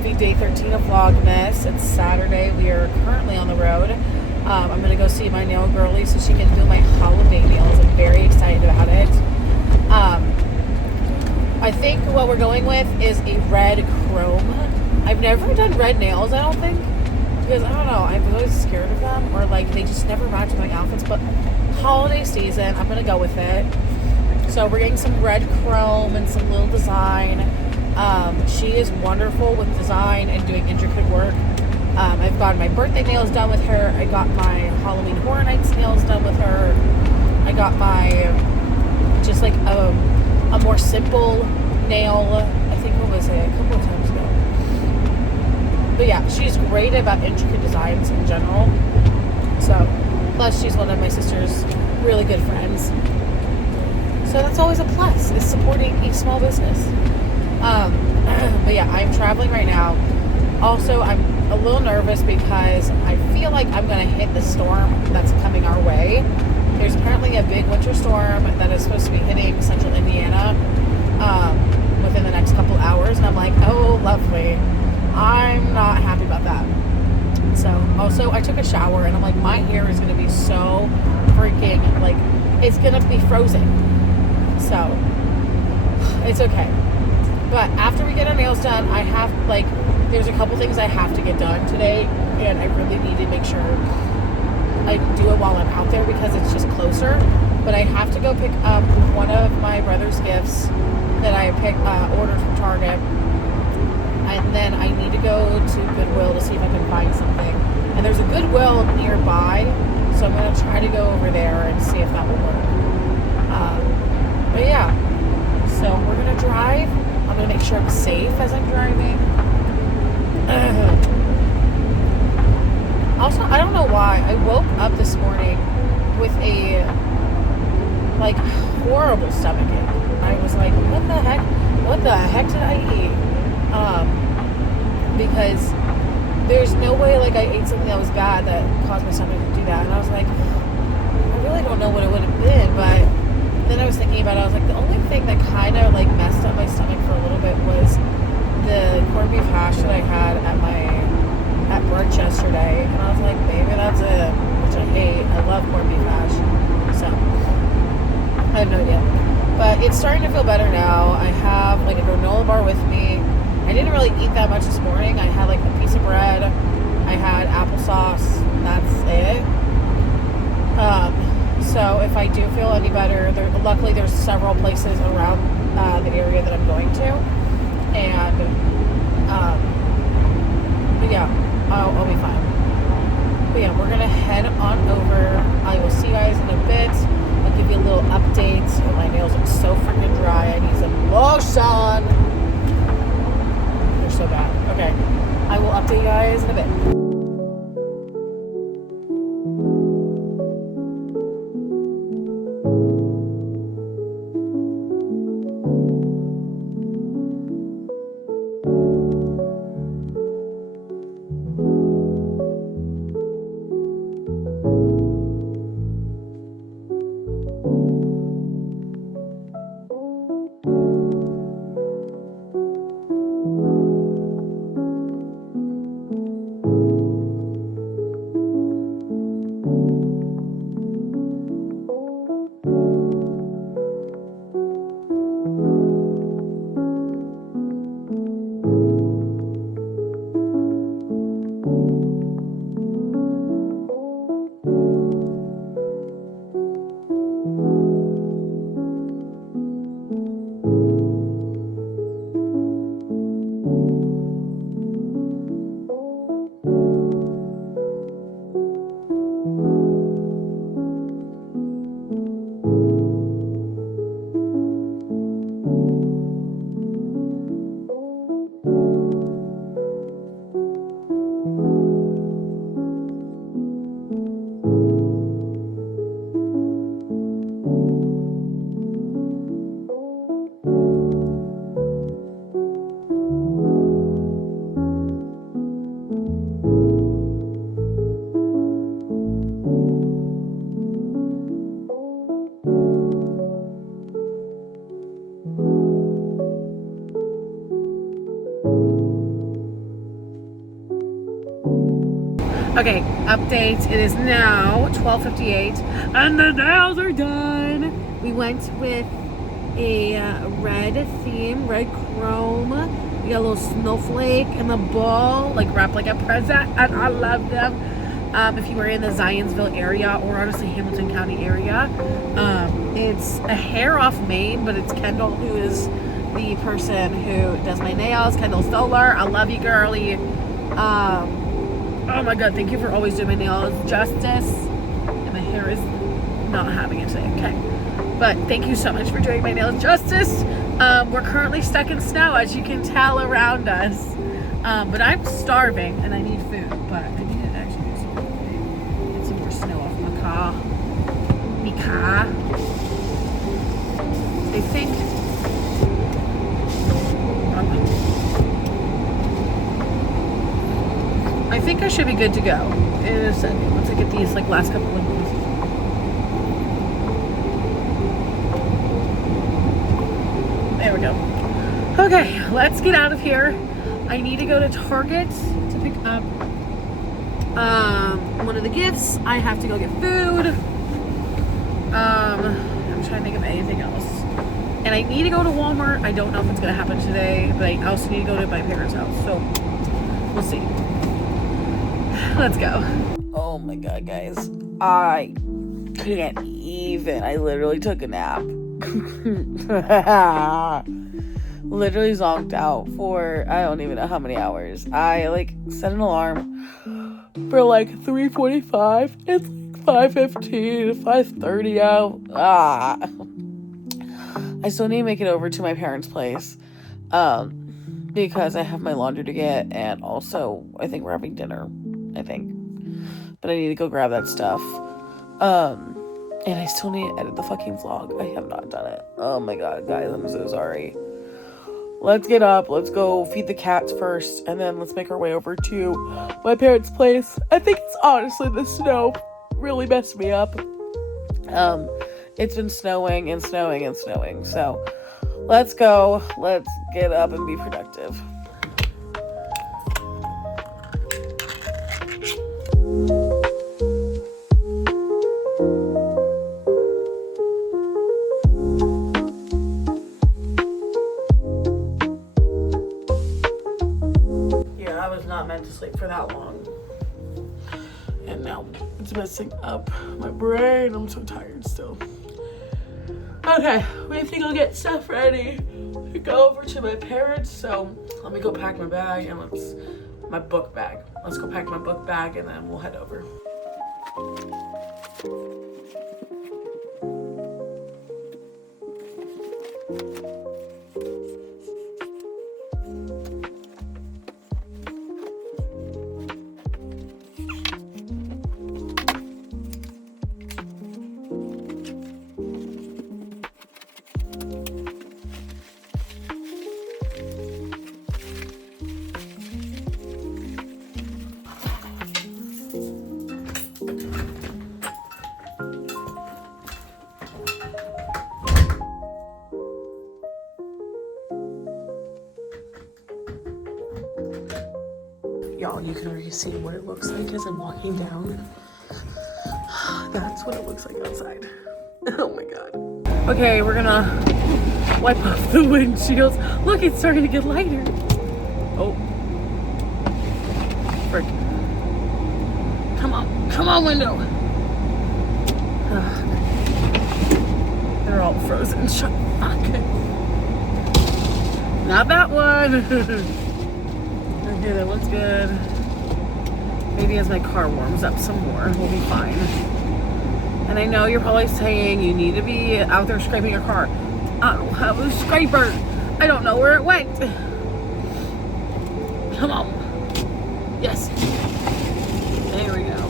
Happy day 13 of Vlogmas. It's Saturday. We are currently on the road. I'm going to go see my nail girly so she can do my holiday nails. I'm very excited about it. I think what we're going with is a red chrome. I've never done red nails, I don't think. Because, I don't know, I'm always scared of them. Or, like, they just never match my outfits. But holiday season, I'm going to go with it. So we're getting some red chrome and some little design. She is wonderful with design and doing intricate work. I've gotten my birthday nails done with her. I got my Halloween Horror Nights nails done with her. I got my, just like a more simple nail, I think, what was it, a couple of times ago. But yeah, she's great about intricate designs in general. So, plus she's one of my sister's really good friends. So that's always a plus, is supporting a small business. But yeah, I'm traveling right now. Also, I'm a little nervous because I feel like I'm going to hit the storm that's coming our way. There's apparently a big winter storm that is supposed to be hitting central Indiana within the next couple hours. And I'm like, oh, lovely. I'm not happy about that. So, also, I took a shower and I'm like, my hair is going to be so freaking, like, it's going to be frozen. So, it's okay. But after we get our nails done, I have, like, there's a couple things I have to get done today, and I really need to make sure I do it while I'm out there because it's just closer. But I have to go pick up one of my brother's gifts that I ordered from Target, and then I need to go to Goodwill to see if I can find something. And there's a Goodwill nearby, so I'm going to try to go over there and see if that will work. But yeah, so we're going to drive. I'm going to make sure I'm safe as I'm driving. Also, I don't know why. I woke up this morning with a, like, horrible stomachache. I was like, what the heck? What the heck did I eat? Because there's no way, like, I ate something that was bad that caused my stomach to do that. And I was like, I really don't know what it would have been, but then I was thinking about it. I was like, the only thing that kind of, like, messed up my stomach for a little bit was the corned beef hash that I had at brunch yesterday. And I was like, maybe that's it, which I hate. I love corned beef hash. So, I have no idea. But it's starting to feel better now. I have, like, a granola bar with me. I didn't really eat that much this morning. I had, like, a piece of bread. I had applesauce. That's it. So if I do feel any better, luckily there's several places around the area that I'm going to. And, but yeah, I'll be fine. But yeah, we're going to head on over. I will see you guys in a bit. I'll give you a little update. My nails look so freaking dry. I need some lotion. They're so bad. Okay. I will update you guys in a bit. Okay, update. It is now 12:58 and the nails are done. We went with a red theme, red chrome. We got a little snowflake and the ball, like wrapped like a present, and I love them. If you were in the Zionsville area, or honestly Hamilton County area, it's a hair off Maine, but it's Kendall who is the person who does my nails. Kendall Stoller, I love you, girlie. Oh my god, thank you for always doing my nails justice. And my hair is not having it today, okay. But thank you so much for doing my nails justice. We're currently stuck in snow, as you can tell around us. But I'm starving and I need food. But I need to actually do something. Get some more snow off my car. I think. I think I should be good to go in a second. Once I get these like last couple of ones. There we go. Okay, let's get out of here. I need to go to Target to pick up one of the gifts. I have to go get food. I'm trying to think of anything else. And I need to go to Walmart. I don't know if it's going to happen today, but I also need to go to my parents' house. So we'll see. Let's go. Oh my god, guys. I can't even. I literally took a nap. Literally zonked out for I don't even know how many hours. I like set an alarm for like 3:45. It's like 5:15, 5:30 out. I still need to make it over to my parents' place. Because I have my laundry to get, and also I think we're having dinner. I think. But I need to go grab that stuff. And I still need to edit the fucking vlog. I have not done it. Oh my god, guys, I'm so sorry. Let's get up. Let's go feed the cats first, and then let's make our way over to my parents' place. I think it's honestly the snow really messed me up. It's been snowing and snowing and snowing. So let's go. Let's get up and be productive. Meant to sleep for that long, and now it's messing up my brain. I'm so tired still. Okay, we have to go get stuff ready to go over to my parents, so let me go pack my bag and my book bag. Let's go pack my book bag and then we'll head over. Y'all, you can already see what it looks like as I'm walking down. That's what it looks like outside. Oh my god. Okay, we're gonna wipe off the windshields. Look, it's starting to get lighter. Oh. Frick. Come on, window. They're all frozen. Shut up. Not that one. Okay, that one's good. Maybe as my car warms up some more, we'll be fine. And I know you're probably saying you need to be out there scraping your car. I don't have a scraper. I don't know where it went. Come on. Yes. There we go.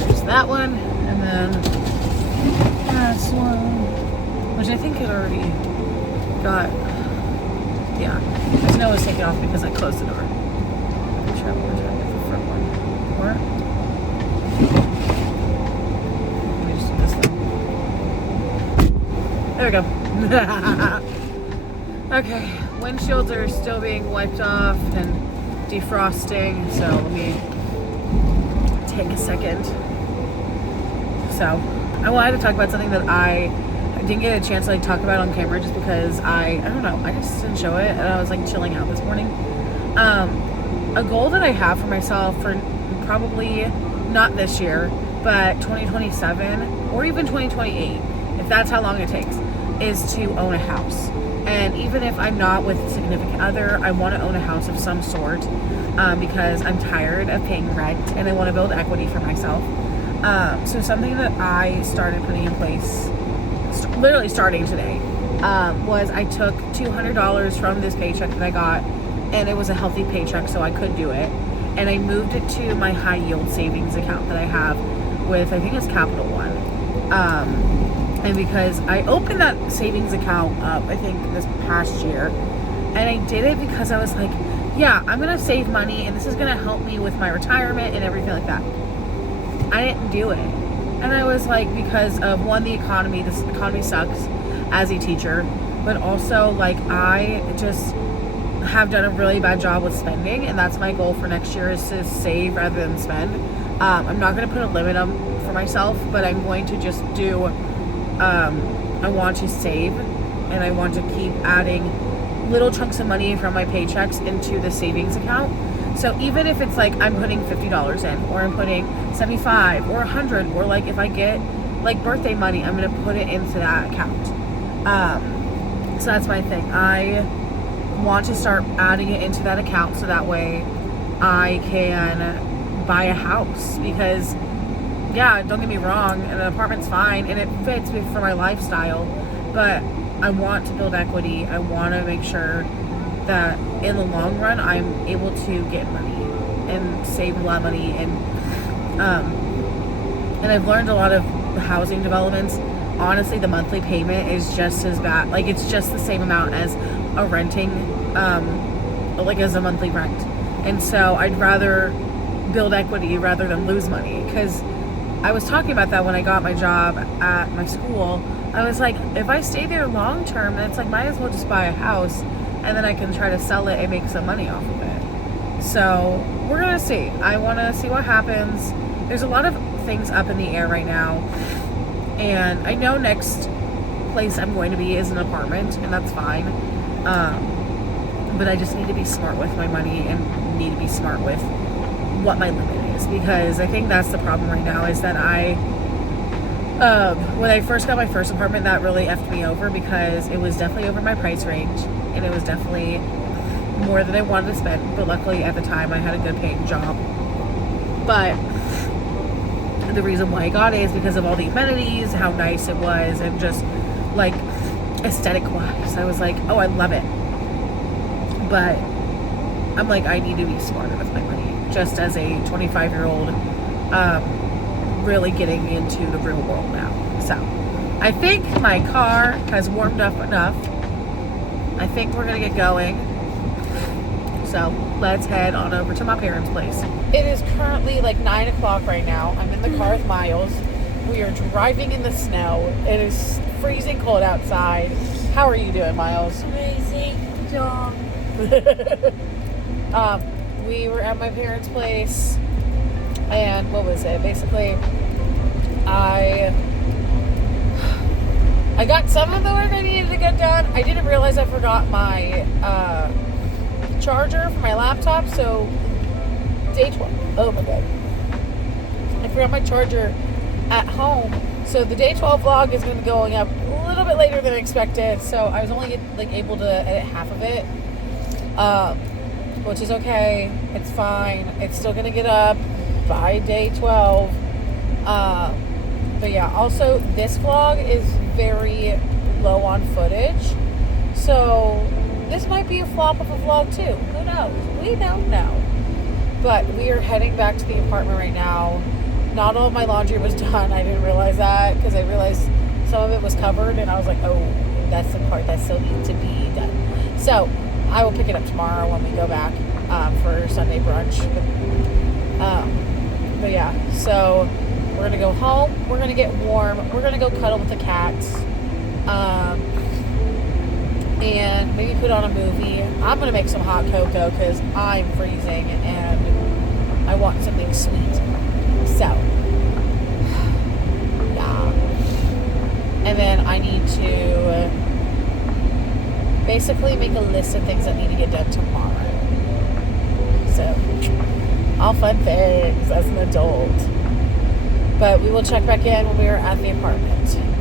There's that one. And then this one. Which I think it already got. Yeah. The snow was taken off because I closed the door. I'm sure I'm going to get the front one. Or let me just do this thing. There we go. Okay. Windshields are still being wiped off and defrosting, so let me take a second. So I wanted to talk about something that I didn't get a chance to like talk about on camera just because I don't know, I just didn't show it, and I was like chilling out this morning. A goal that I have for myself for probably not this year, but 2027 or even 2028, if that's how long it takes, is to own a house. And even if I'm not with a significant other, I want to own a house of some sort, because I'm tired of paying rent and I want to build equity for myself. So something that I started putting in place, literally starting today, was I took $200 from this paycheck that I got, and it was a healthy paycheck, so I could do it, and I moved it to my high yield savings account that I have with, I think it's Capital One. And because I opened that savings account up, I think this past year, and I did it because I was like, yeah, I'm gonna save money and this is gonna help me with my retirement and everything like that. I didn't do it. And I was like, because of one, the economy, this economy sucks as a teacher, but also like I just have done a really bad job with spending, and that's my goal for next year, is to save rather than spend. I'm not going to put a limit on for myself, but I'm going to just do, I want to save, and I want to keep adding little chunks of money from my paychecks into the savings account. So even if it's like I'm putting $50 in, or I'm putting $75 or $100, or like if I get like birthday money, I'm going to put it into that account. So that's my thing. I want to start adding it into that account so that way I can buy a house, because yeah, don't get me wrong, an apartment's fine and it fits for my lifestyle, but I want to build equity. I want to make sure that in the long run I'm able to get money and save a lot of money, and I've learned a lot of housing developments, honestly the monthly payment is just as bad, like it's just the same amount as a renting, like as a monthly rent. And so I'd rather build equity rather than lose money, because I was talking about that when I got my job at my school. I was like, if I stay there long term, then it's like, might as well just buy a house, and then I can try to sell it and make some money off of it. So we're gonna see. I want to see what happens. There's a lot of things up in the air right now, and I know next place I'm going to be is an apartment, and that's fine. But I just need to be smart with my money and need to be smart with what my limit is, because I think that's the problem right now, is that when I first got my first apartment, that really effed me over, because it was definitely over my price range and it was definitely more than I wanted to spend. But luckily at the time I had a good paying job. But the reason why I got it is because of all the amenities, how nice it was, and just like aesthetic wise, I was like, oh, I love it. But I'm like, I need to be smarter with my money, just as a 25-year-old, really getting into the real world now. So I think my car has warmed up enough. I think we're gonna get going. So let's head on over to my parents' place. It is currently like 9 o'clock right now. I'm in the car with Miles. We are driving in the snow. It is freezing cold outside. How are you doing, Miles? Amazing job. We were at my parents' place, and what was it? Basically, I got some of the work I needed to get done. I didn't realize I forgot my charger for my laptop, so day 12. Oh my god. I forgot my charger at home, so the day 12 vlog is going to be going up a little bit later than expected, so I was only like able to edit half of it, which is okay. It's fine. It's still going to get up by day 12. But yeah, also this vlog is very low on footage, so this might be a flop of a vlog too. Who knows? We don't know. But we are heading back to the apartment right now. Not all of my laundry was done. I didn't realize that, because I realized some of it was covered, and I was like, oh, that's the part that still needs to be done. So I will pick it up tomorrow when we go back for Sunday brunch. But yeah, so we're gonna go home. We're gonna get warm. We're gonna go cuddle with the cats, and maybe put on a movie. I'm gonna make some hot cocoa because I'm freezing and I want something sweet. So, yeah. And then I need to basically make a list of things that need to get done tomorrow. So, all fun things as an adult. But we will check back in when we are at the apartment.